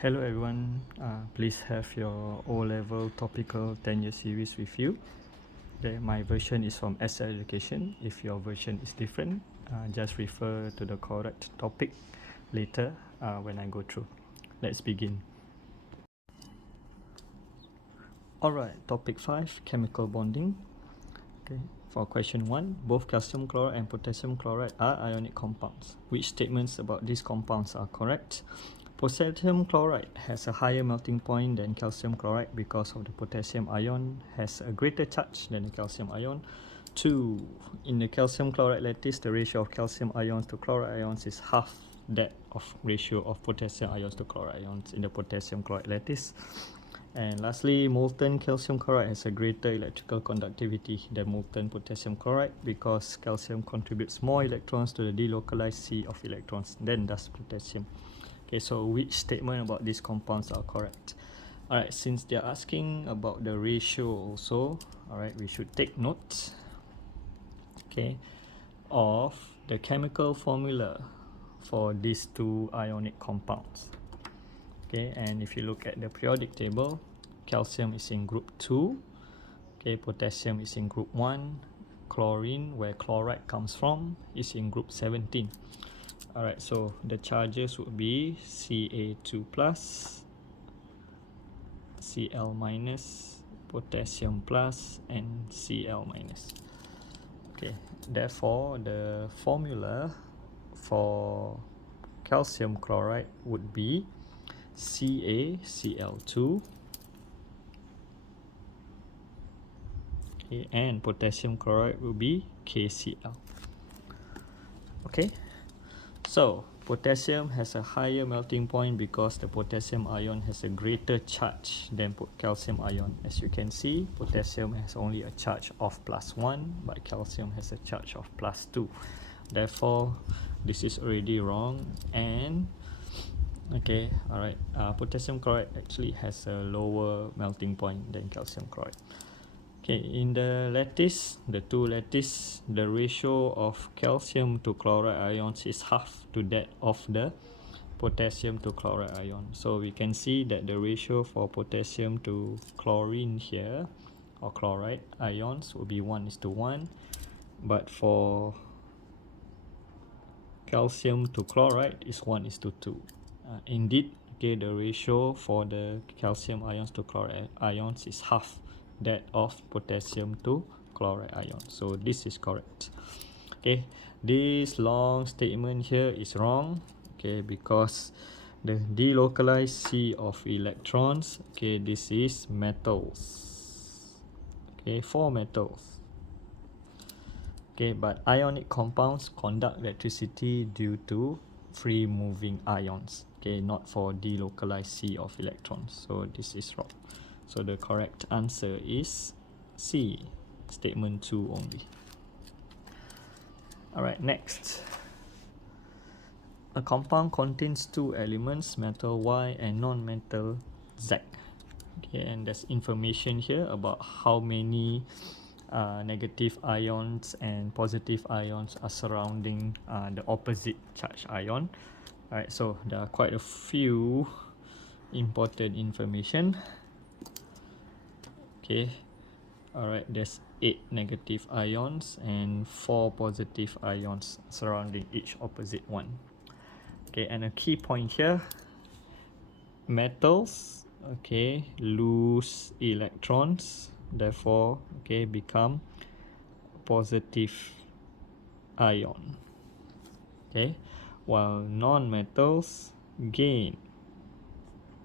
Hello everyone, please have your O-level topical 10-year series with you. Okay, my version is from SL Education. If your version is different, just refer to the correct topic later when I go through. Let's begin. Alright, topic 5, chemical bonding. Okay, for question 1, both calcium chloride and potassium chloride are ionic compounds. Which statements about these compounds are correct? Potassium chloride has a higher melting point than calcium chloride because of the potassium ion has a greater charge than the calcium ion. 2. In the calcium chloride lattice, the ratio of calcium ions to chloride ions is half that of ratio of potassium ions to chloride ions in the potassium chloride lattice. And lastly, molten calcium chloride has a greater electrical conductivity than molten potassium chloride because calcium contributes more electrons to the delocalized sea of electrons than does potassium. Okay, so which statement about these compounds are correct? Alright, since they're asking about the ratio also, alright, we should take note, okay, of the chemical formula for these two ionic compounds. Okay, and if you look at the periodic table, calcium is in group 2, okay, potassium is in group 1, chlorine, where chloride comes from, is in group 17. Alright, so the charges would be Ca2 plus, Cl minus, potassium plus, and Cl minus. Okay, therefore the formula for calcium chloride would be CaCl2, okay, and potassium chloride will be KCl. Okay, so potassium has a higher melting point because the potassium ion has a greater charge than calcium ion. As you can see, potassium has only a charge of +1, but calcium has a charge of +2. Therefore, this is already wrong. And okay, alright, potassium chloride actually has a lower melting point than calcium chloride. Okay, in the lattice, the two lattice, the ratio of calcium to chloride ions is half to that of the potassium to chloride ion. So we can see that the ratio for potassium to chlorine here, or chloride ions, will be 1:1, but for calcium to chloride is 1:2. Indeed, okay, the ratio for the calcium ions to chloride ions is half that of potassium to chloride ion. So this is correct. Okay, this long statement here is wrong, okay, because the delocalized sea of electrons, okay, this is metals, okay, 4 metals. Okay, but ionic compounds conduct electricity due to free moving ions, okay, not for delocalized sea of electrons. So this is wrong. So the correct answer is C, statement 2 only. Alright, next. A compound contains two elements, metal Y and non-metal Z. Okay, and there's information here about how many negative ions and positive ions are surrounding the opposite charge ion. Alright, so there are quite a few important information. Okay, alright, there's 8 negative ions and 4 positive ions surrounding each opposite one. Okay, and a key point here, metals, okay, lose electrons, therefore, okay, become positive ion. Okay, while non-metals gain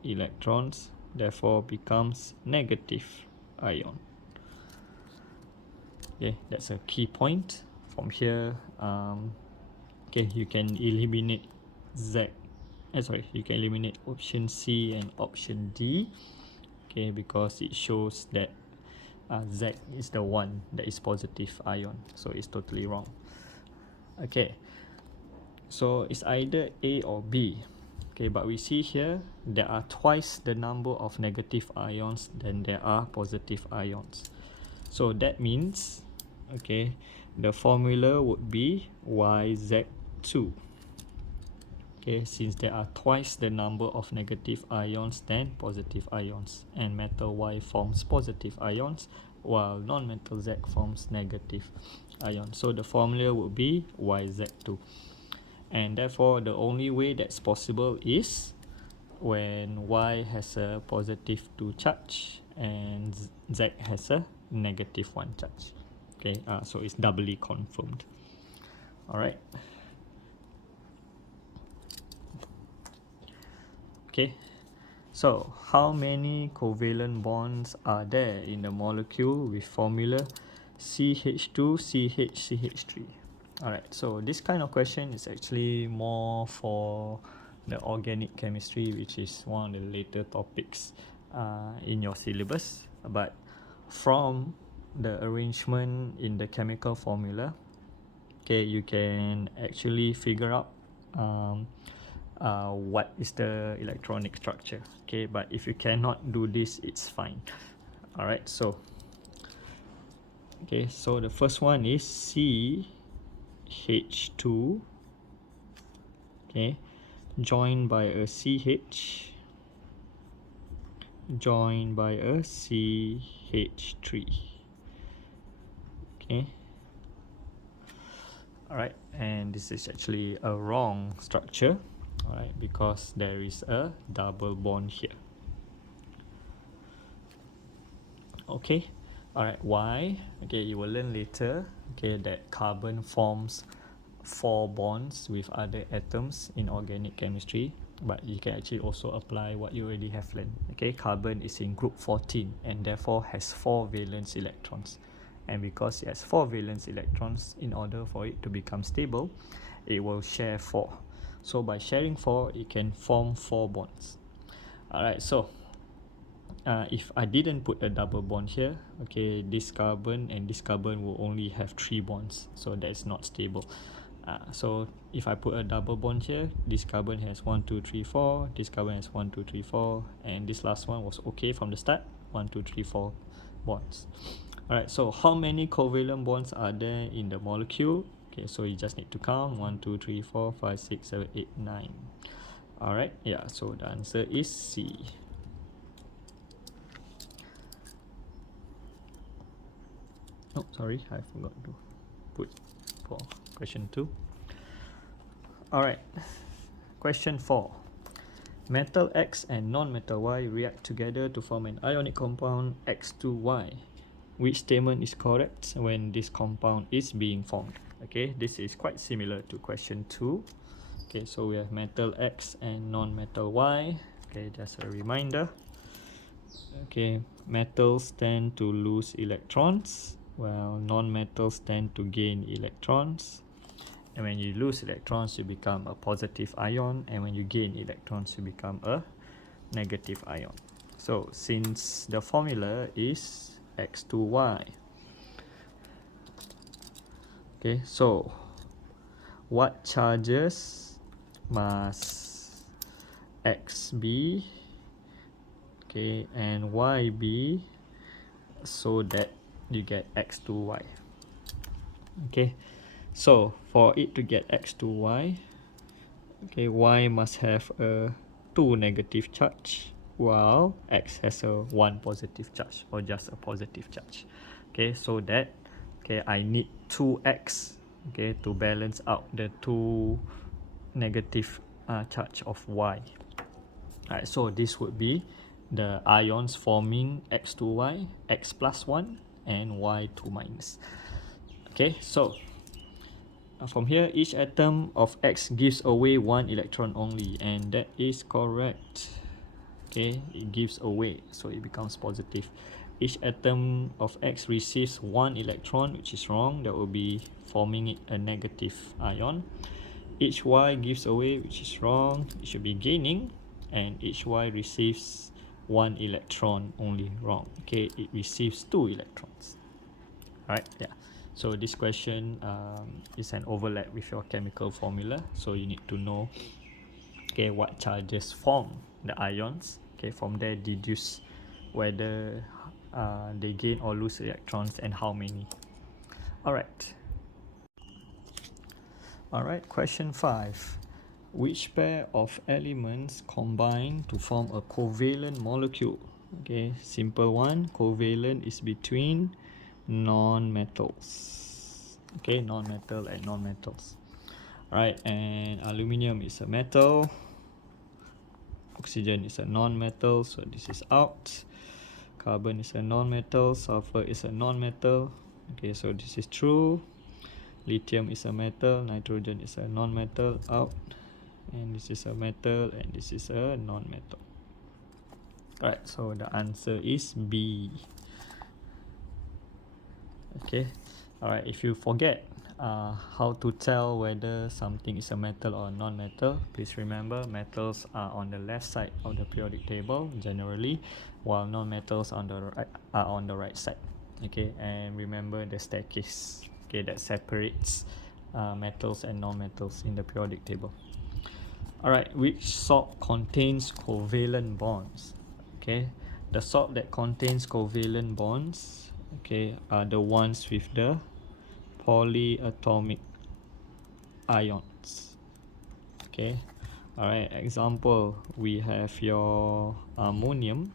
electrons, therefore becomes negative ion. Okay, that's a key point. From here, okay, you can eliminate you can eliminate option C and option D, okay, because it shows that Z is the one that is positive ion, so it's totally wrong. Okay, so it's either A or B. Okay, but we see here there are twice the number of negative ions than there are positive ions. So that means, okay, the formula would be YZ2. Okay, since there are twice the number of negative ions than positive ions, and metal Y forms positive ions while non-metal Z forms negative ions. So the formula would be YZ2, and therefore the only way that's possible is when Y has a positive 2 charge and Z has a negative 1 charge. Okay, so it's doubly confirmed. Alright. Okay, so how many covalent bonds are there in the molecule with formula CH2CHCH3? Alright, so this kind of question is actually more for the organic chemistry, which is one of the later topics in your syllabus. But from the arrangement in the chemical formula, okay, you can actually figure out what is the electronic structure. Okay, but if you cannot do this, it's fine. All right, so okay, so the first one is CH2, okay, joined by a CH, joined by a CH3. Okay, all right, and this is actually a wrong structure. All right, because there is a double bond here. Okay, all right, why? Okay, you will learn later, okay, that carbon forms 4 bonds with other atoms in organic chemistry, but you can actually also apply what you already have learned. Okay, carbon is in group 14 and therefore has 4 valence electrons, and because it has 4 valence electrons, in order for it to become stable, it will share 4. So by sharing 4, it can form 4 bonds. Alright, so if I didn't put a double bond here, okay, this carbon and this carbon will only have 3 bonds, so that is not stable. So if I put a double bond here, this carbon has 1, 2, 3, 4, this carbon has 1, 2, 3, 4, and this last one was okay from the start, 1, 2, 3, 4 bonds. Alright, so how many covalent bonds are there in the molecule? Okay, so you just need to count 1, 2, 3, 4, 5, 6, 7, 8, 9. Alright, yeah, so the answer is C. Oh, sorry, I forgot to put for question 2. Alright, question 4. Metal X and non-metal Y react together to form an ionic compound X2Y. Which statement is correct when this compound is being formed? Okay, this is quite similar to question 2. Okay, so we have metal X and non-metal Y. Okay, just a reminder. Okay, metals tend to lose electrons, while non-metals tend to gain electrons. And when you lose electrons, you become a positive ion, and when you gain electrons, you become a negative ion. So since the formula is X2Y, okay, so what charges must X be, okay, and Y be, so that you get X2Y? Okay, so for it to get X2Y, okay, Y must have a 2 negative charge, while X has a 1 positive charge, or just a positive charge. Okay, so that, okay, I need 2X, okay, to balance out the 2 negative charge of Y. Alright, so this would be the ions forming X2Y, X plus 1 and Y2 minus. Okay, so from here, each atom of X gives away 1 electron only, and that is correct. Okay, it gives away, so it becomes positive. Each atom of X receives 1 electron, which is wrong. That will be forming it a negative ion. Each Y gives away, which is wrong. It should be gaining, and each Y receives 1 electron only, wrong. Okay, it receives 2 electrons. Alright, yeah. So this question is an overlap with your chemical formula, so you need to know, okay, what charges form the ions. Okay, from there deduce whether they gain or lose electrons and how many. Alright, question 5. Which pair of elements combine to form a covalent molecule? Okay, simple one. Covalent is between non-metals. Okay, non-metal and non-metals. Right, and aluminium is a metal. Oxygen is a non-metal, so this is out. Carbon is a non-metal. Sulfur is a non-metal. Okay, so this is true. Lithium is a metal. Nitrogen is a non-metal, out. And this is a metal, and this is a non-metal. Alright, so the answer is B. Okay, alright, if you forget how to tell whether something is a metal or a non-metal, please remember metals are on the left side of the periodic table generally, while non-metals are on the right side. Okay, and remember the staircase, okay, that separates metals and non-metals in the periodic table. Alright, which salt contains covalent bonds? Okay, the salt that contains covalent bonds, okay, are the ones with the polyatomic ions. Okay, alright, example, we have your ammonium,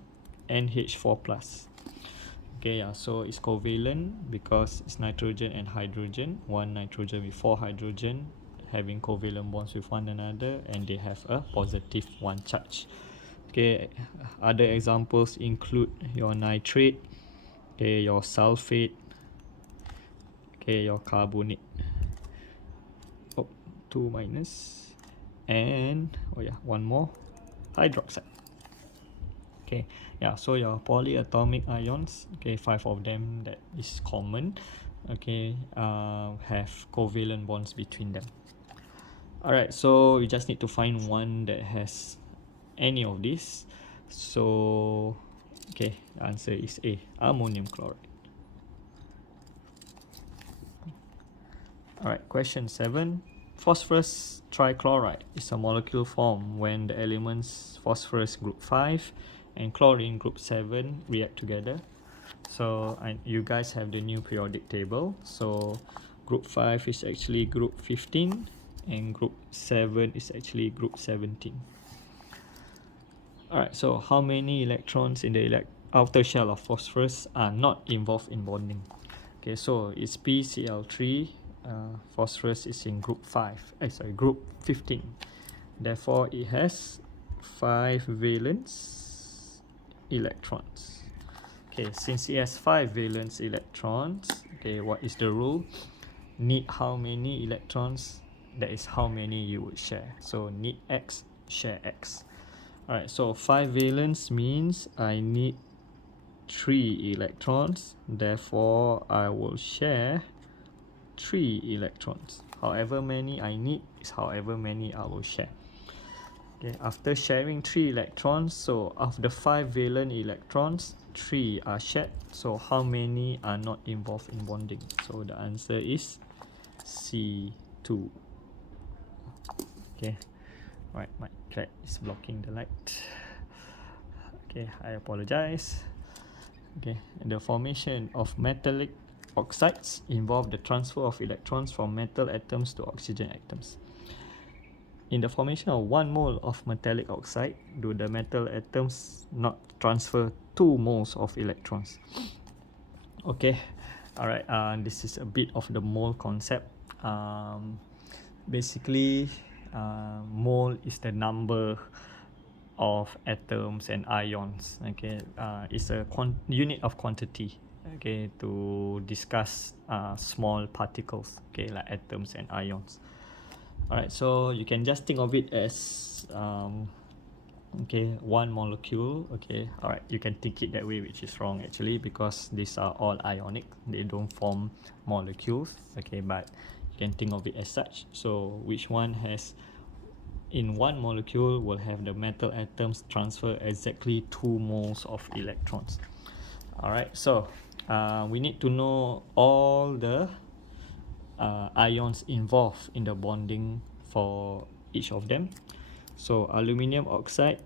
NH4 plus. Okay, so it's covalent because it's nitrogen and hydrogen, one nitrogen with 4 hydrogen having covalent bonds with one another, and they have a positive one charge. Okay, other examples include your nitrate, okay, your sulfate, okay, your carbonate, 2 minus, and oh yeah, one more, hydroxide. Okay, yeah, so your polyatomic ions, okay, 5 of them that is common, okay, have covalent bonds between them. Alright, so you just need to find one that has any of these. So okay, the answer is A, ammonium chloride. Alright, question 7. Phosphorus trichloride is a molecule formed when the elements phosphorus group 5 and chlorine group 7 react together. So you guys have the new periodic table. So group 5 is actually group 15 and group 7 is actually group 17. Alright, so how many electrons in the outer shell of phosphorus are not involved in bonding? Okay, so it's PCl3. Phosphorus is in group 5, group 15. Therefore, it has 5 valence electrons. Okay, since it has 5 valence electrons, okay, what is the rule? Need how many electrons? That is how many you would share. So need X, share X. Alright, so 5 valence means I need 3 electrons. Therefore, I will share 3 electrons. However many I need is however many I will share. Okay, after sharing 3 electrons, so of the 5 valent electrons, 3 are shared. So how many are not involved in bonding? So the answer is C2. Okay, right, my cat is blocking the light. Okay, I apologize. Okay, the formation of metallic oxides involve the transfer of electrons from metal atoms to oxygen atoms. In the formation of 1 mole of metallic oxide, do the metal atoms not transfer 2 moles of electrons? Okay, alright, this is a bit of the mole concept. Basically, mole is the number of atoms and ions. Okay, it's a unit of quantity, okay, to discuss small particles, okay, like atoms and ions. Alright, so you can just think of it as okay, one molecule. Okay, alright, you can think it that way, which is wrong actually, because these are all ionic, they don't form molecules. Okay, but you can think of it as such. So which one has, in one molecule, will have the metal atoms transfer exactly 2 moles of electrons. Alright, so we need to know all the ions involved in the bonding for each of them. So aluminium oxide,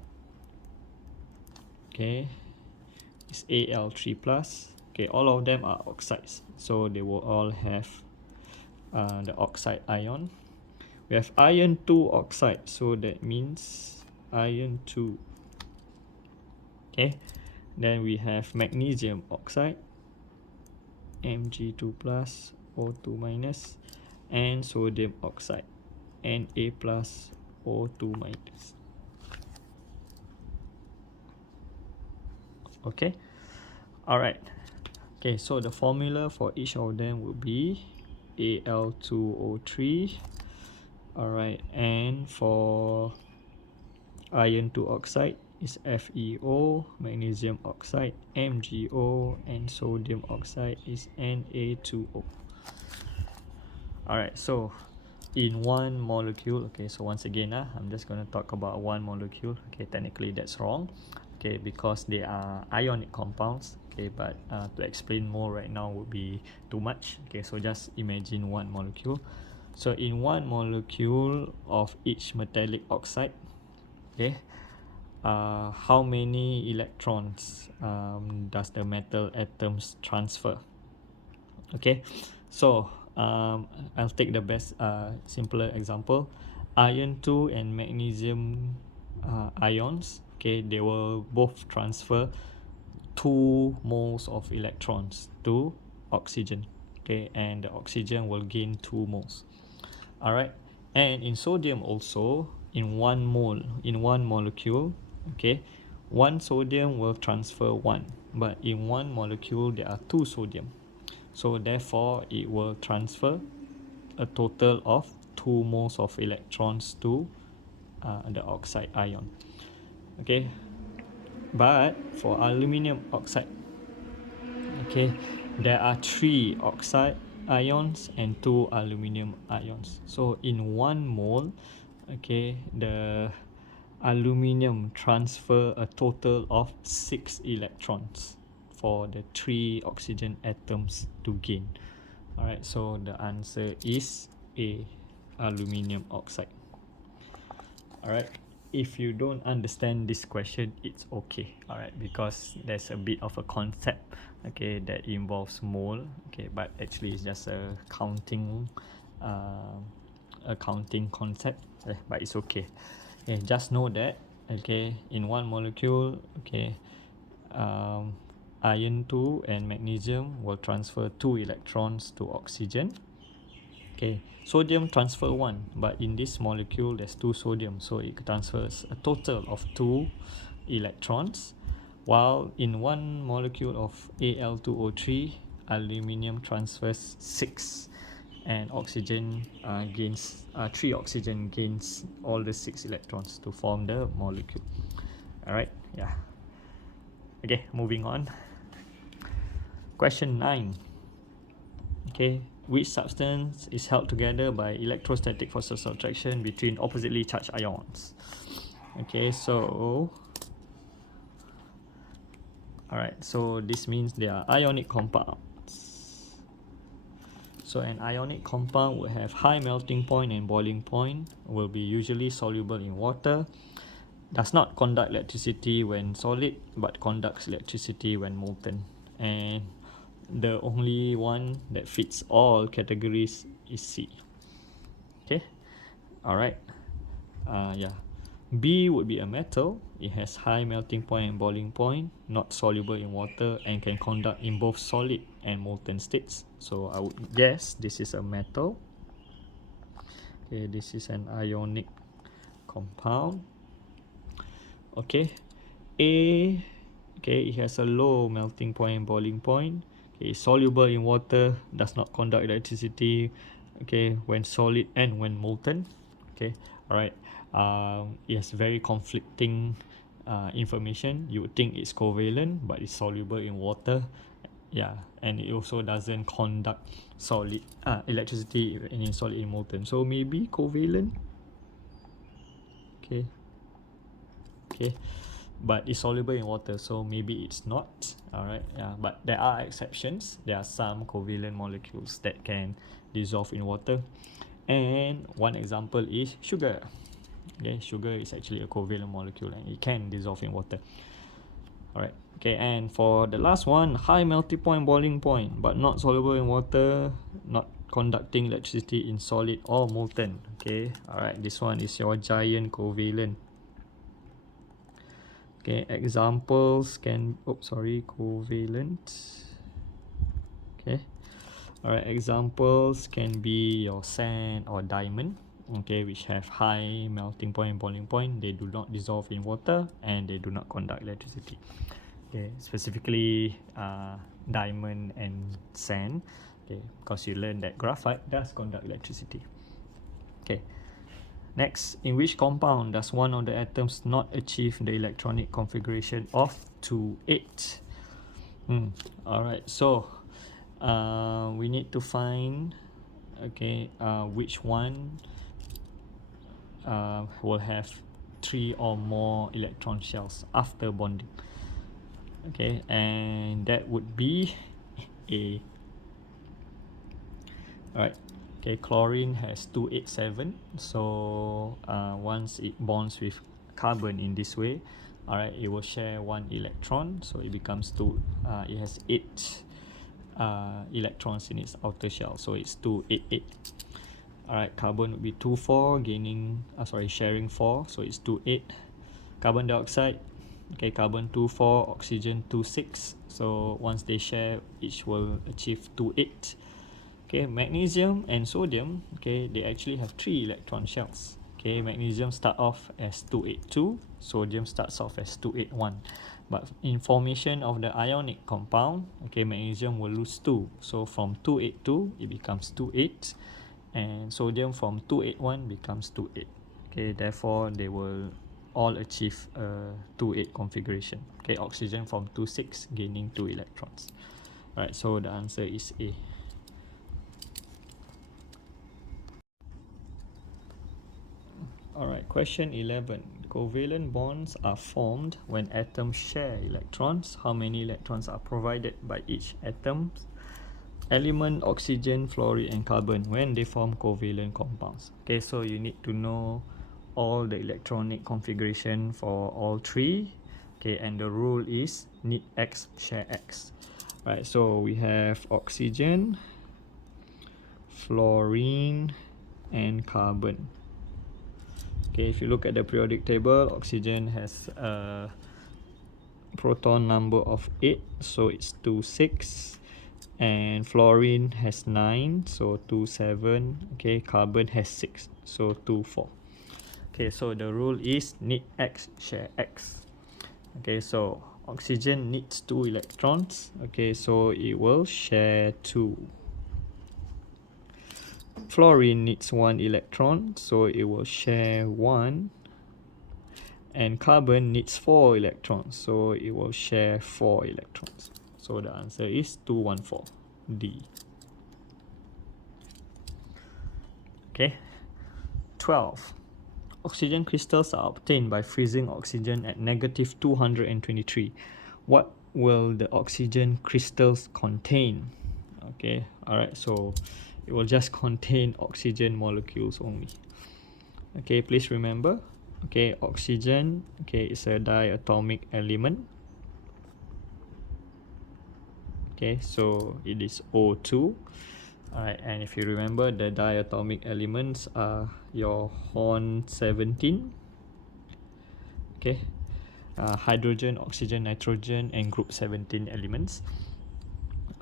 okay, is Al3 plus. Okay, all of them are oxides, so they will all have the oxide ion. We have iron 2 oxide, so that means iron 2. Okay, then we have magnesium oxide, Mg2 plus O2 minus, and sodium oxide, Na plus O2 minus. Okay, alright. Okay, so the formula for each of them will be Al2O3. Alright, and for iron 2 oxide is FeO, magnesium oxide MgO, and sodium oxide is Na2O. Alright, so in one molecule, okay, so once again, I'm just going to talk about one molecule. Okay, technically that's wrong, okay, because they are ionic compounds. Okay, but to explain more right now would be too much. Okay, so just imagine one molecule. So in one molecule of each metallic oxide, okay, how many electrons does the metal atoms transfer? Okay, so I'll take the best simpler example. Iron 2 and magnesium ions, okay, they will both transfer 2 moles of electrons to oxygen, okay, and the oxygen will gain 2 moles. Alright, and in sodium also, in one molecule, okay, one sodium will transfer 1, but in one molecule there are 2 sodium, so therefore it will transfer a total of 2 moles of electrons to the oxide ion. Okay, but for aluminium oxide, okay, there are 3 oxide ions and 2 aluminium ions. So in 1 mole, okay, the aluminium transfer a total of 6 electrons for the 3 oxygen atoms to gain. Alright, so the answer is A, aluminium oxide. Alright, if you don't understand this question, it's okay. Alright, because there's a bit of a concept, okay, that involves mole, okay, but actually it's just a counting concept, but it's okay. Okay, just know that, okay, in one molecule, okay, iron 2 and magnesium will transfer 2 electrons to oxygen. Okay, sodium transfer 1, but in this molecule there's 2 sodium, so it transfers a total of 2 electrons, while in one molecule of Al2O3, aluminium transfers 6, and oxygen gains 3 oxygen gains all the 6 electrons to form the molecule. Alright, yeah. Okay, moving on. Question 9. Okay, which substance is held together by electrostatic forces of attraction between oppositely charged ions? Okay, so alright, so this means they are ionic compounds. So an ionic compound will have high melting point and boiling point, will be usually soluble in water, does not conduct electricity when solid, but conducts electricity when molten. And the only one that fits all categories is C. Okay, alright. Yeah, B would be a metal. It has high melting point and boiling point, not soluble in water, and can conduct in both solid and molten states. So I would guess this is a metal. Okay, this is an ionic compound. Okay, A, okay, it has a low melting point and boiling point. Okay, soluble in water, does not conduct electricity, okay, when solid and when molten. Okay, alright. It has very conflicting information. You would think it's covalent, but it's soluble in water. Yeah, and it also doesn't conduct solid electricity in solid in molten. So maybe covalent. Okay. Okay, but it's soluble in water, so maybe it's not. Alright, yeah, but there are exceptions. There are some covalent molecules that can dissolve in water, and one example is sugar. Okay, sugar is actually a covalent molecule and it can dissolve in water. Alright, okay, and for the last one, high melting point, boiling point, but not soluble in water, not conducting electricity in solid or molten. Okay, all right, this one is your giant covalent. Okay, examples can, covalent. Okay, all right, examples can be your sand or diamond, okay, which have high melting point and boiling point. They do not dissolve in water and they do not conduct electricity. Okay, specifically diamond and sand, okay, because you learned that graphite does conduct electricity. Okay, next, in which compound does one of the atoms not achieve the electronic configuration of 2,8? Alright, so we need to find, okay, which one will have 3 or more electron shells after bonding. Okay, and that would be A. Alright, okay, chlorine has 287, so once it bonds with carbon in this way, alright, it will share 1 electron, so it becomes 2, it has 8 electrons in its outer shell, so it's 288. Alright, carbon would be 24, gaining, sharing 4, so it's 28. Carbon dioxide, okay, carbon 24, oxygen 26, so once they share, each will achieve 28. Okay, magnesium and sodium, okay, they actually have 3 electron shells. Okay, magnesium start off as 282, sodium starts off as 281. But in formation of the ionic compound, okay, magnesium will lose 2. So from 282, it becomes 28, and sodium from 281 becomes 28. Okay, therefore they will all achieve a 2,8 configuration. Okay, oxygen from 26 gaining 2 electrons. Right, so the answer is A. Alright, question 11. Covalent bonds are formed when atoms share electrons. How many electrons are provided by each atom? Element, oxygen, fluorine and carbon when they form covalent compounds. Okay, so you need to know all the electronic configuration for all 3. Okay, and the rule is need X, share X. Right, so we have oxygen, fluorine and carbon. Okay, if you look at the periodic table, oxygen has a proton number of 8, so it's 26, and fluorine has 9, so 27. Okay, carbon has 6, so 24. Okay, so the rule is need X, share X. Okay, so oxygen needs 2 electrons. Okay, so it will share 2. Fluorine needs 1 electron, so it will share 1. And carbon needs 4 electrons, so it will share 4 electrons. So the answer is 214, D. Okay, 12. Oxygen crystals are obtained by freezing oxygen at negative 223. What will the oxygen crystals contain? Okay, alright, so it will just contain oxygen molecules only. Okay, please remember, okay, oxygen, okay, is a diatomic element. Okay, so it is O2. Alright, and if you remember, the diatomic elements are your horn 17. Okay, hydrogen, oxygen, nitrogen, and group 17 elements.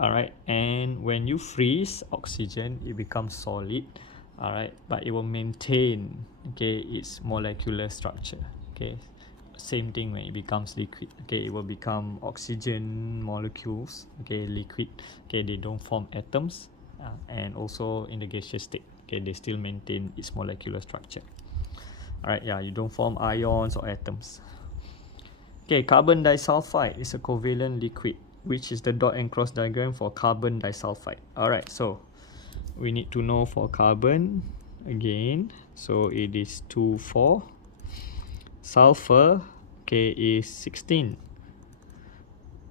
Alright, and when you freeze oxygen, it becomes solid. Alright, but it will maintain, okay, its molecular structure. Okay, same thing when it becomes liquid. Okay, it will become oxygen molecules. Okay, liquid. Okay, they don't form atoms, and also in the gaseous state, okay, they still maintain its molecular structure. Alright, yeah, you don't form ions or atoms. Okay, carbon disulfide is a covalent liquid, which is the dot and cross diagram for carbon disulfide. Alright, so we need to know for carbon again, so it is 2,4. Sulfur, okay, is 16.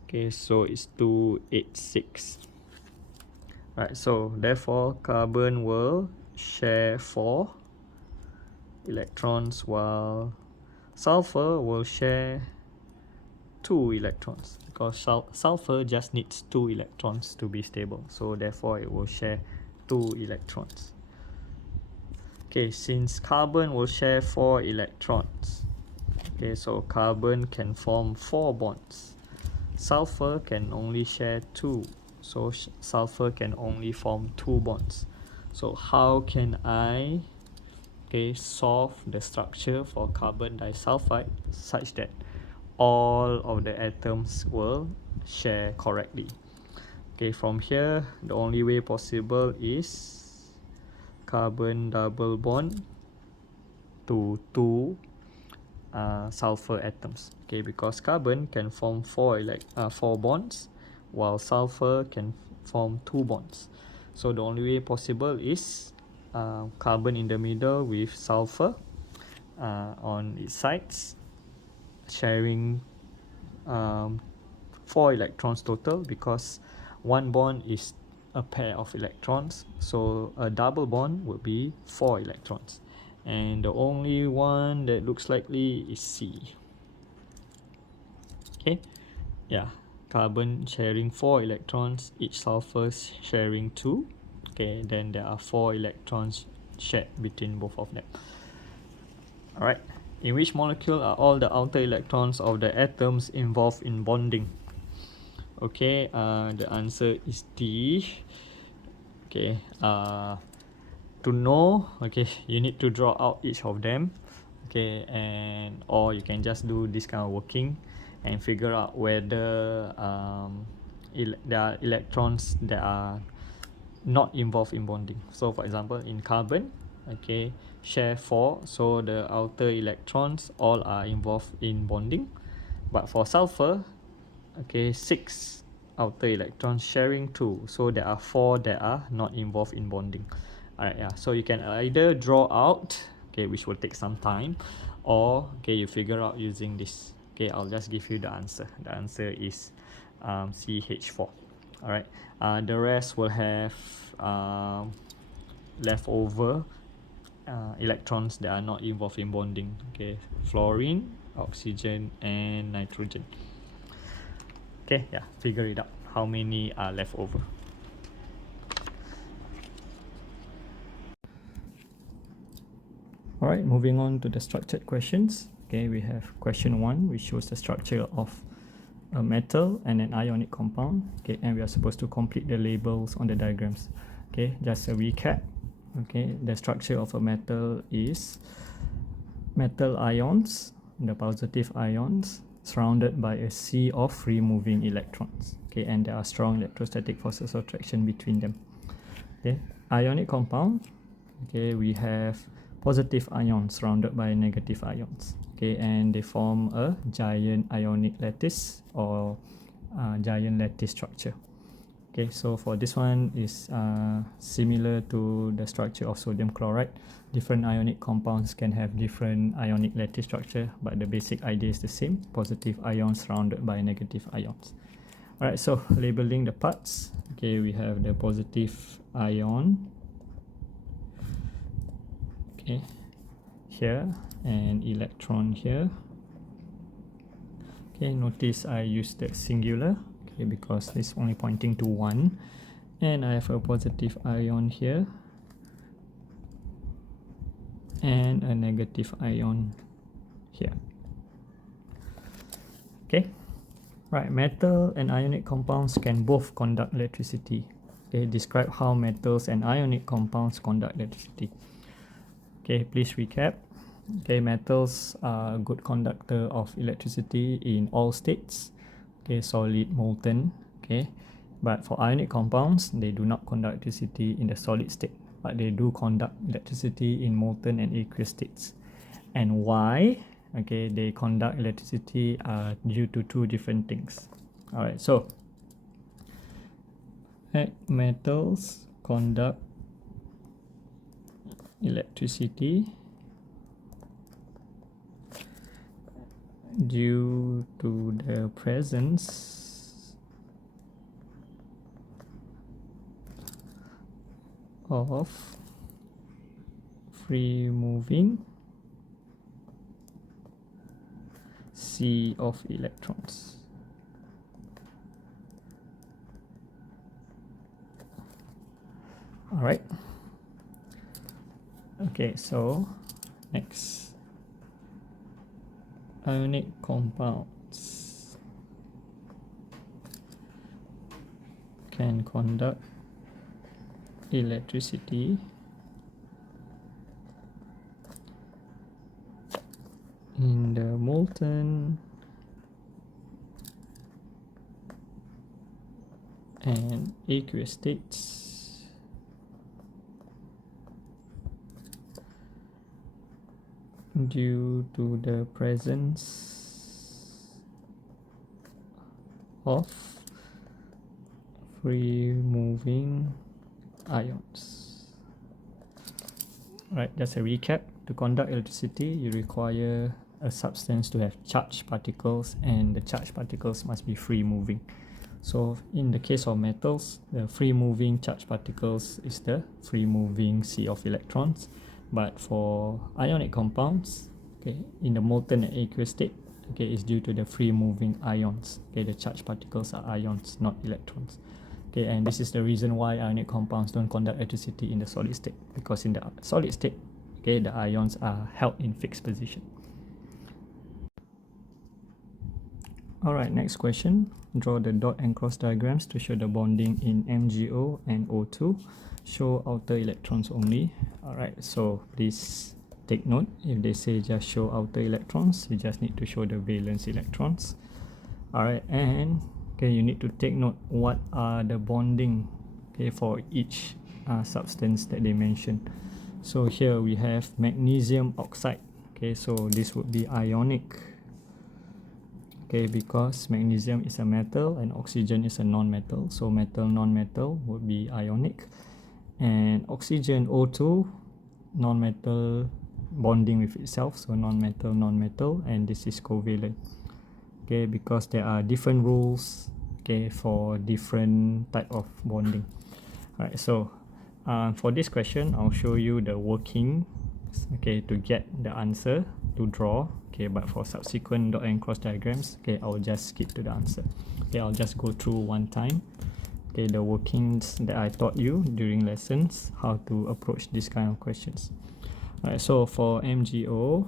Okay, so it's 286. Right, so therefore carbon will share 4 electrons, while sulfur will share 2 electrons, because sulfur just needs 2 electrons to be stable, so therefore it will share 2 electrons. Okay, since carbon will share 4 electrons, okay, so carbon can form 4 bonds. Sulfur can only share 2, so sulfur can only form 2 bonds. So how can I, okay, solve the structure for carbon disulfide such that all of the atoms will share correctly? Okay, from here the only way possible is carbon double bond to 2 sulfur atoms. Okay, because carbon can form 4 bonds, while sulfur can form 2 bonds. So the only way possible is carbon in the middle with sulfur on its sides, sharing 4 electrons total, because one bond is a pair of electrons, so a double bond would be 4 electrons, and the only one that looks likely is C. Okay, yeah, carbon sharing 4 electrons, each sulfur sharing 2. Okay, then there are 4 electrons shared between both of them. Alright, in which molecule are all the outer electrons of the atoms involved in bonding? Okay, the answer is D. Okay, to know, okay, you need to draw out each of them. Okay, and or you can just do this kind of working and figure out whether there are electrons that are not involved in bonding. So for example, in carbon, okay, share 4, so the outer electrons all are involved in bonding. But for sulfur, okay, 6 outer electrons sharing 2, so there are 4 that are not involved in bonding. Alright, yeah, so you can either draw out, okay, which will take some time, or okay, you figure out using this. Okay, I'll just give you the answer. The answer is CH4. Alright, the rest will have leftover electrons that are not involved in bonding. Okay, fluorine, oxygen, and nitrogen. Okay, yeah, figure it out. How many are left over? Alright, moving on to the structured questions. Okay, we have question 1, which shows the structure of a metal and an ionic compound. Okay, and we are supposed to complete the labels on the diagrams. Okay, just a recap. Okay, the structure of a metal is metal ions, the positive ions, surrounded by a sea of free moving electrons. Okay, and there are strong electrostatic forces of attraction between them. Okay, ionic compound. Okay, we have positive ions surrounded by negative ions. Okay, and they form a giant ionic lattice or giant lattice structure. Okay, so for this one is similar to the structure of sodium chloride. Different ionic compounds can have different ionic lattice structure, but the basic idea is the same: positive ions surrounded by negative ions. Alright, so labeling the parts. Okay, we have the positive ion, okay, here, and electron here. Okay, notice I use the singular, okay, because it's only pointing to 1, and I have a positive ion here and a negative ion here. Okay, right, metal and ionic compounds can both conduct electricity. Okay, describe how metals and ionic compounds conduct electricity. Okay, please recap. Okay, metals are a good conductor of electricity in all states. Okay, solid, molten. Okay, but for ionic compounds, they do not conduct electricity in the solid state, but they do conduct electricity in molten and aqueous states. And why? Okay, they conduct electricity due to 2 different things. Alright, so metals conduct electricity due to the presence of free moving sea of electrons. All right. Okay, so next, ionic compounds can conduct electricity in the molten and aqueous states due to the presence of free moving ions. Right, just a recap. To conduct electricity, you require a substance to have charged particles, and the charged particles must be free moving. So in the case of metals, the free moving charged particles is the free moving sea of electrons. But for ionic compounds, okay, in the molten and aqueous state, okay, it's due to the free moving ions. Okay, the charged particles are ions, not electrons. Okay, and this is the reason why ionic compounds don't conduct electricity in the solid state, because in the solid state, okay, the ions are held in fixed position. Alright, next question. Draw the dot and cross diagrams to show the bonding in MgO and O2. Show outer electrons only. Alright, so please take note. If they say just show outer electrons, you just need to show the valence electrons. Alright, and okay, you need to take note what are the bonding, okay, for each substance that they mentioned. So here we have magnesium oxide. Okay, so this would be ionic. Okay, because magnesium is a metal and oxygen is a non-metal, so metal non-metal would be ionic. And oxygen O2, non-metal bonding with itself, so non-metal non-metal, and this is covalent. Okay, because there are different rules, okay, for different type of bonding. Alright, so for this question, I'll show you the working, okay, to get the answer to draw. Okay, but for subsequent dot and cross diagrams, okay, I'll just skip to the answer. Okay, I'll just go through one time, okay, the workings that I taught you during lessons, how to approach this kind of questions. Alright, so for MgO,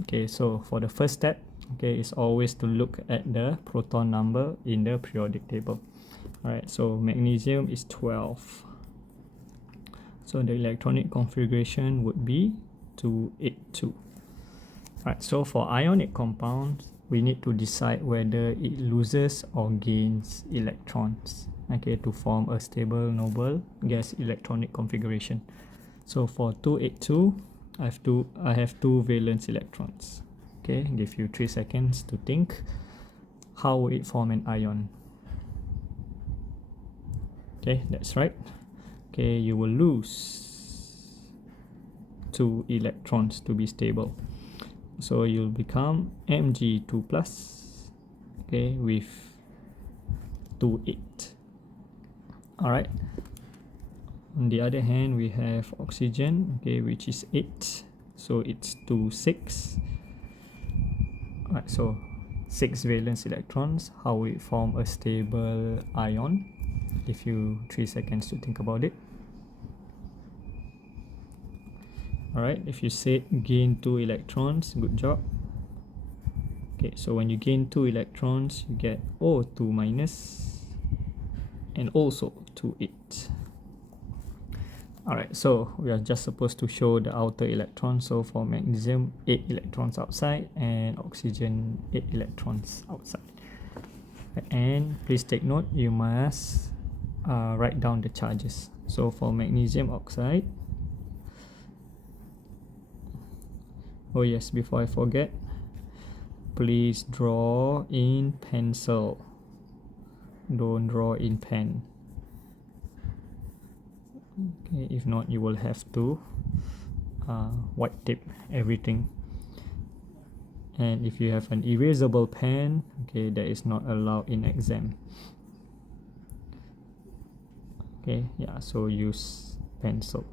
okay, so for the first step, okay, is always to look at the proton number in the periodic table. Alright, so magnesium is 12. So the electronic configuration would be 282. Alright, so for ionic compounds, we need to decide whether it loses or gains electrons, okay, to form a stable noble gas electronic configuration. So for 282, I have two valence electrons. Okay, give you 3 seconds to think. How will it form an ion? Okay, that's right. Okay, you will lose 2 electrons to be stable. So you'll become Mg2 plus, okay, with 28. Alright. On the other hand, we have oxygen, okay, which is 8. So it's 26. Alright, so 6 valence electrons. How will it form a stable ion? Give you 3 seconds to think about it. Alright, if you said gain 2 electrons, good job. Okay, so when you gain 2 electrons, you get O2 minus and also 28. Alright, so we are just supposed to show the outer electrons. So for magnesium, 8 electrons outside, and oxygen, 8 electrons outside. And please take note, you must write down the charges. So for magnesium oxide, oh yes, before I forget, please draw in pencil. Don't draw in pen. Okay, if not, you will have to white tape everything. And if you have an erasable pen, okay, that is not allowed in exam. Okay, yeah, so use pencil.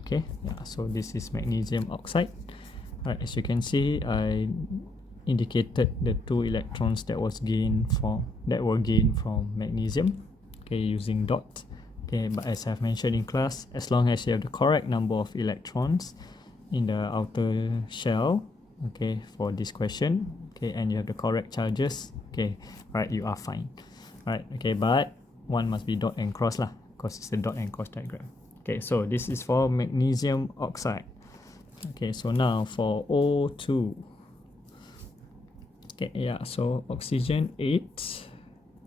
Okay, yeah, so this is magnesium oxide. Alright, as you can see, I indicated the 2 electrons that were gained from magnesium, okay, using dot. Okay, but as I've mentioned in class, as long as you have the correct number of electrons in the outer shell, okay, for this question, okay, and you have the correct charges, okay, right, you are fine. Right, okay, but one must be dot and cross lah, because it's a dot and cross diagram. Okay, so this is for magnesium oxide. Okay, so now for O2. Okay, yeah, so oxygen 8.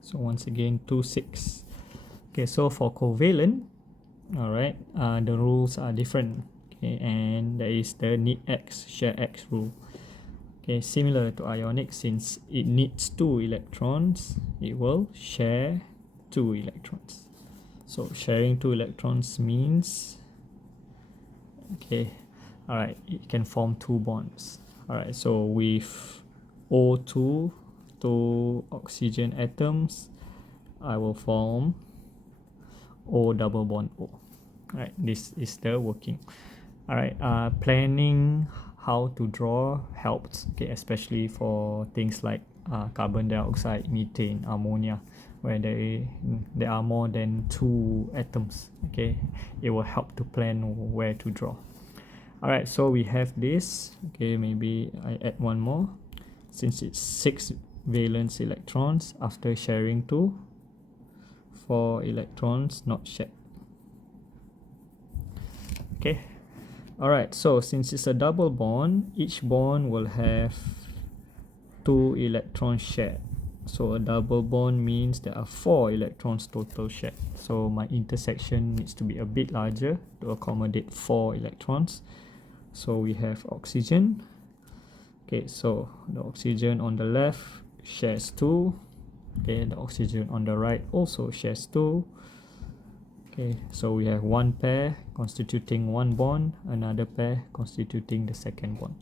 So once again 2, 6. Okay, so for covalent, all right, the rules are different. Okay, and there is the need X, share X rule. Okay, similar to ionic, since it needs 2 electrons, it will share 2 electrons. So sharing 2 electrons means, okay, all right, it can form 2 bonds. All right, so with O2, 2 oxygen atoms, I will form O double bond O. All right, this is the working. All right, planning how to draw helps, okay, especially for things like carbon dioxide, methane, ammonia, where there are more than 2 atoms. Okay, it will help to plan where to draw. All right, so we have this. Okay, maybe I add one more, since it's 6 valence electrons after sharing 2, 4 electrons not shared. Okay, all right, so since it's a double bond, each bond will have 2 electrons shared. So a double bond means there are 4 electrons total shared. So my intersection needs to be a bit larger to accommodate 4 electrons. So we have oxygen. Okay, so the oxygen on the left shares 2. Okay, the oxygen on the right also shares 2. Okay, so we have one pair constituting one bond, another pair constituting the second bond.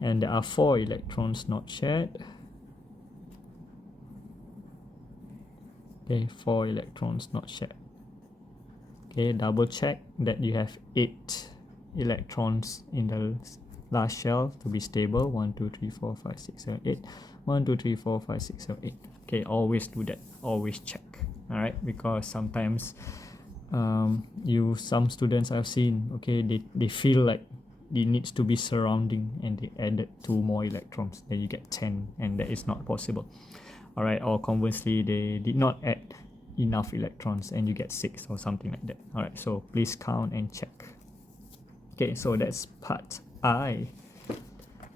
And there are 4 electrons not shared. Okay, 4 electrons not shared. Okay, double check that you have 8 electrons in the last shell to be stable. 1, 2, 3, 4, 5, 6, 7, 8. 1, 2, 3, 4, 5, 6, 7, 8. Okay, always do that. Always check. All right, because sometimes some students I've seen, okay, they feel like it needs to be surrounding, and they added 2 more electrons, then you get 10, and that is not possible. All right, or conversely, they did not add enough electrons and you get 6 or something like that. All right, so please count and check. Okay, so that's part I.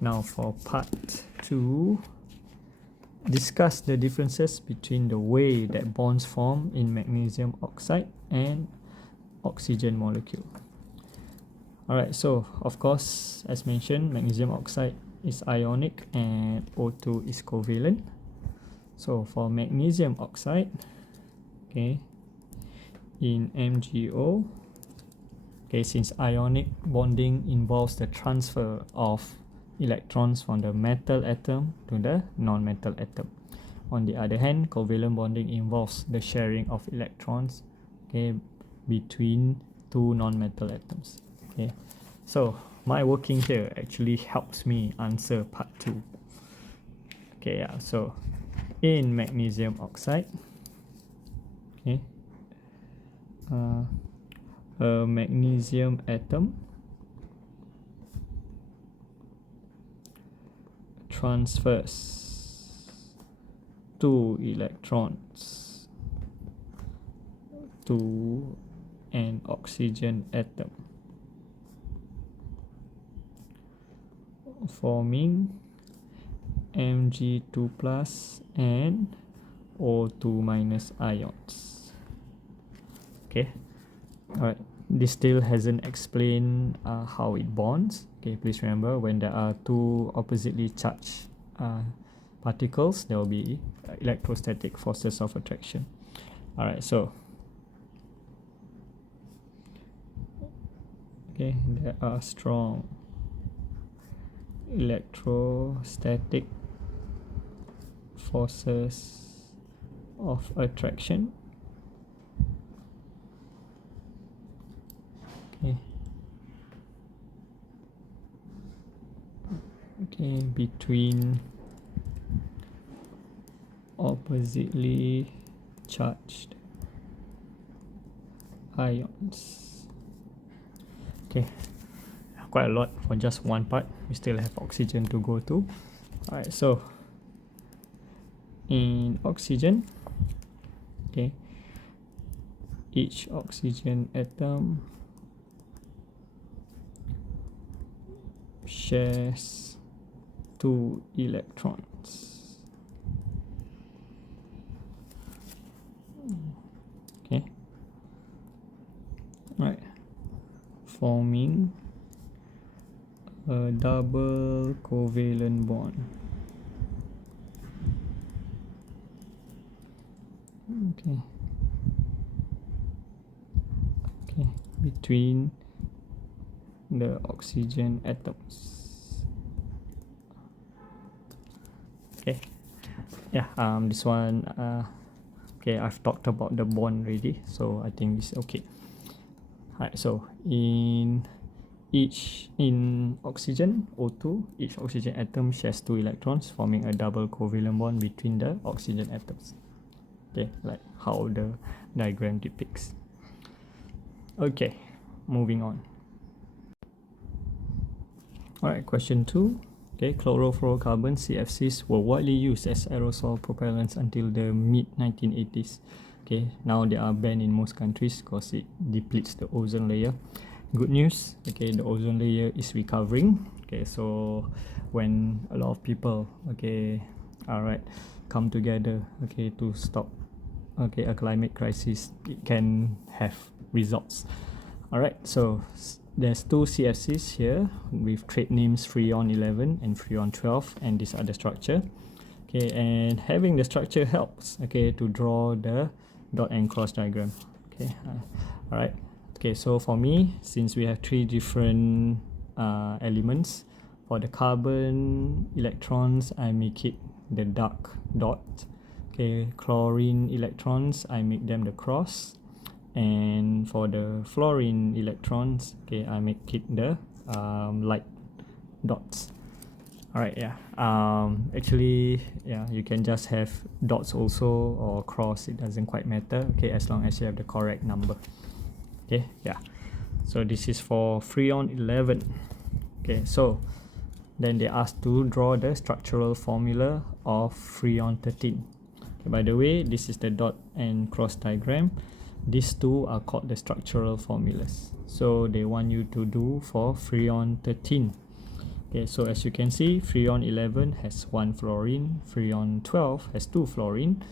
Now for part 2, discuss the differences between the way that bonds form in magnesium oxide and oxygen molecule. Alright, so of course, as mentioned, magnesium oxide is ionic and O2 is covalent. So for magnesium oxide, okay, in MgO, okay, since ionic bonding involves the transfer of electrons from the metal atom to the non-metal atom. On the other hand, covalent bonding involves the sharing of electrons, okay, between 2 non-metal atoms. Okay, so my working here actually helps me answer part 2. Okay, yeah, so in magnesium oxide, okay, a magnesium atom transfers 2 electrons to an oxygen atom, forming Mg2 plus and O2 minus ions. Okay, alright, this still hasn't explained how it bonds. Okay, please remember, when there are 2 oppositely charged particles, there will be electrostatic forces of attraction. Alright, so okay, there are strong electrostatic forces of attraction, okay, between oppositely charged ions. Okay, quite a lot for just one part. We still have oxygen to go to. Alright, so in oxygen, okay, each oxygen atom shares 2 electrons. Okay, right, forming a double covalent bond. Okay, okay, between the oxygen atoms. Okay, yeah, this one, okay, I've talked about the bond already, so I think it's okay. Alright, so in oxygen O2, each oxygen atom shares 2 electrons, forming a double covalent bond between the oxygen atoms. Okay, like how the diagram depicts. Okay, moving on. Alright, question 2. Okay, chlorofluorocarbons, CFCs, were widely used as aerosol propellants until the mid-1980s. Okay, now they are banned in most countries because it depletes the ozone layer. Good news, okay, the ozone layer is recovering. Okay, so when a lot of people, okay, alright, come together, okay, to stop, okay, a climate crisis, it can have results. Alright, so there's 2 CFCs here with trade names Freon 11 and Freon 12, and these are the structure. Okay, and having the structure helps, okay, to draw the dot and cross diagram. Okay, alright. Okay, so for me, since we have 3 different elements, for the carbon electrons, I make it the dark dot. Okay, chlorine electrons, I make them the cross. And for the fluorine electrons, okay, I make it the light dots. Alright, yeah, actually, yeah, you can just have dots also or cross, it doesn't quite matter, okay, as long as you have the correct number. Okay, yeah, so this is for Freon 11. Okay, so then they asked to draw the structural formula of Freon 13. Okay, by the way, this is the dot and cross diagram. These two are called the structural formulas. So they want you to do for Freon 13. Okay, so as you can see, Freon 11 has 1 fluorine, Freon 12 has 2 fluorine.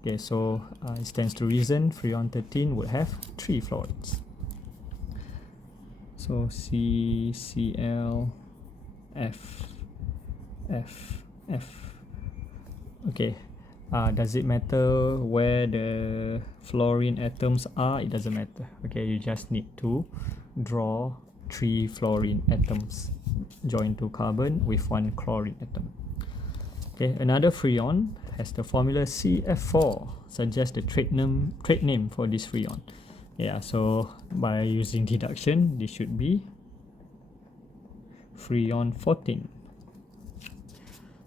Okay, so it stands to reason Freon 13 would have 3 fluorines. So CCl, F, F, F. Okay, does it matter where the fluorine atoms are? It doesn't matter. Okay, you just need to draw 3 fluorine atoms joined to carbon with 1 chlorine atom. Okay, another freon has the formula CF4, suggests the trade name for this freon. Yeah, so by using deduction, this should be Freon 14.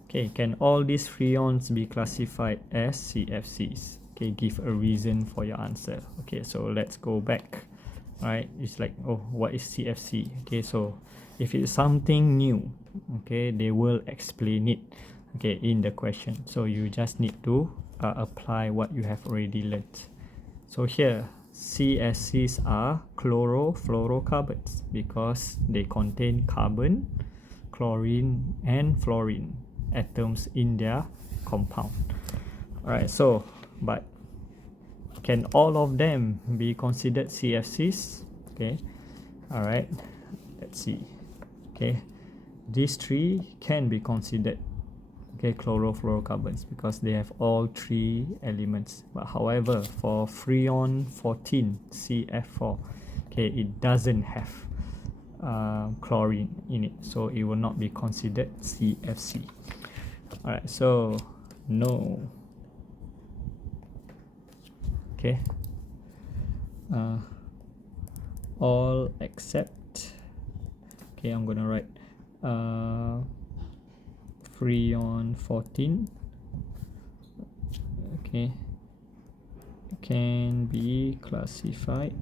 Okay, can all these freons be classified as CFCs? Okay, give a reason for your answer. Okay, so let's go back. Alright, it's like, oh, what is CFC? Okay, so if it's something new, okay, they will explain it, okay, in the question. So you just need to apply what you have already learned. So here, CFCs are chlorofluorocarbons because they contain carbon, chlorine, and fluorine atoms in their compound. Alright, so but can all of them be considered CFCs? Okay, alright, let's see. Okay, these 3 can be considered, okay, chlorofluorocarbons because they have all 3 elements. But however, for Freon 14 CF4, okay, it doesn't have chlorine in it, so it will not be considered CFC. Alright, so no. Okay, all except, okay, I'm gonna write Freon 14 okay, can be classified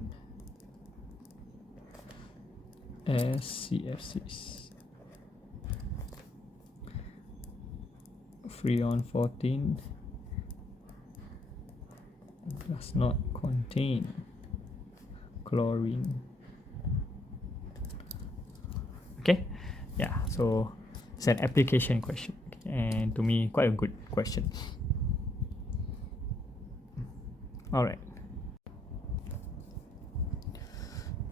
as CFCs. Freon 14 does not contain chlorine. Okay, yeah, so it's an application question, and to me quite a good question. All right.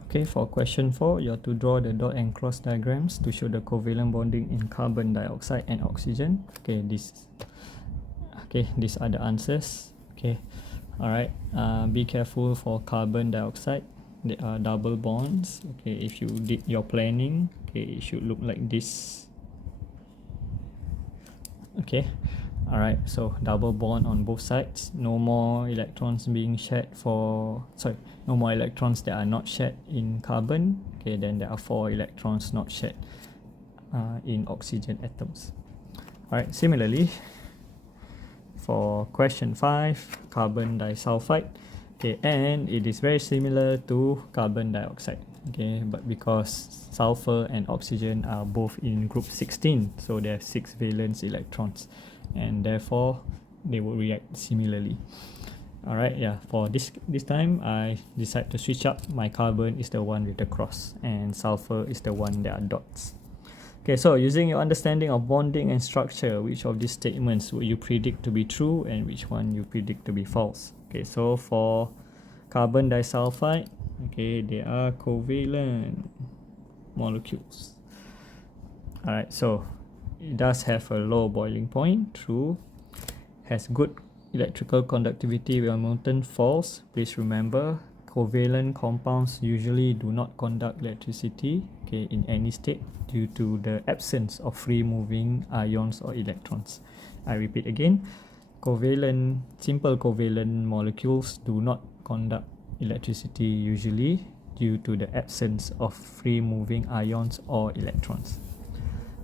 Okay, for question 4, you have to draw the dot and cross diagrams to show the covalent bonding in carbon dioxide and oxygen. Okay, these are the answers. Okay, all right. Be careful for carbon dioxide. There are double bonds. Okay, if you did your planning, okay, it should look like this. Okay, all right, so double bond on both sides, no more electrons being shared no more electrons that are not shared in carbon. Okay, then there are 4 electrons not shared in oxygen atoms. All right, similarly for question 5, carbon disulfide. Okay, and it is very similar to carbon dioxide. Okay, but because sulfur and oxygen are both in group 16, so they have 6 valence electrons, and therefore they will react similarly. All right, yeah, for this time I decide to switch up. My carbon is the one with the cross and sulfur is the one that are dots. Okay, so using your understanding of bonding and structure, which of these statements would you predict to be true and which one you predict to be false? Okay, so for carbon disulfide, okay, they are covalent molecules. All right, so it does have a low boiling point, true. Has good electrical conductivity when molten, false. Please remember, covalent compounds usually do not conduct electricity, okay, in any state due to the absence of free moving ions or electrons. I repeat again, simple covalent molecules do not conduct electricity usually due to the absence of free moving ions or electrons.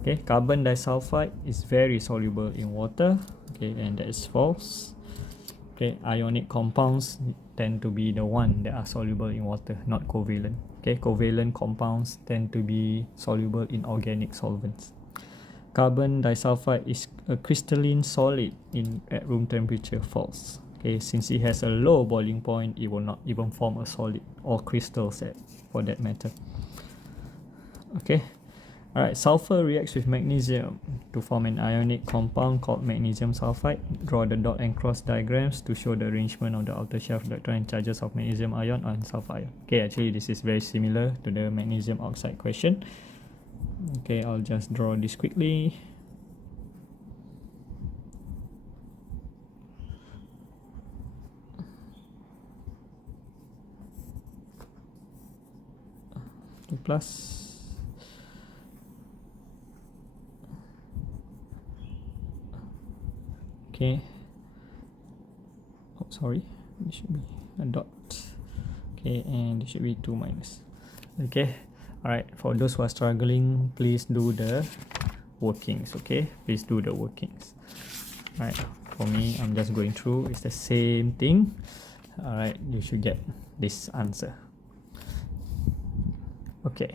Okay, carbon disulfide is very soluble in water, okay, and that is false. Okay, ionic compounds tend to be the one that are soluble in water, not covalent. Okay, covalent compounds tend to be soluble in organic solvents. Carbon disulfide is a crystalline solid at room temperature, false. Okay, since it has a low boiling point, it will not even form a solid or crystal set for that matter. Okay. Alright, sulfur reacts with magnesium to form an ionic compound called magnesium sulfide. Draw the dot and cross diagrams to show the arrangement of the outer shell of electron and charges of magnesium ion and sulfur ion. Okay, actually this is very similar to the magnesium oxide question. Okay, I'll just draw this quickly. Plus. Okay. Oh, sorry. It should be a dot. Okay, and it should be 2 minus. Okay. Alright, for those who are struggling, please do the workings. Okay, please do the workings. Alright, for me, I'm just going through. It's the same thing. Alright, you should get this answer. Okay.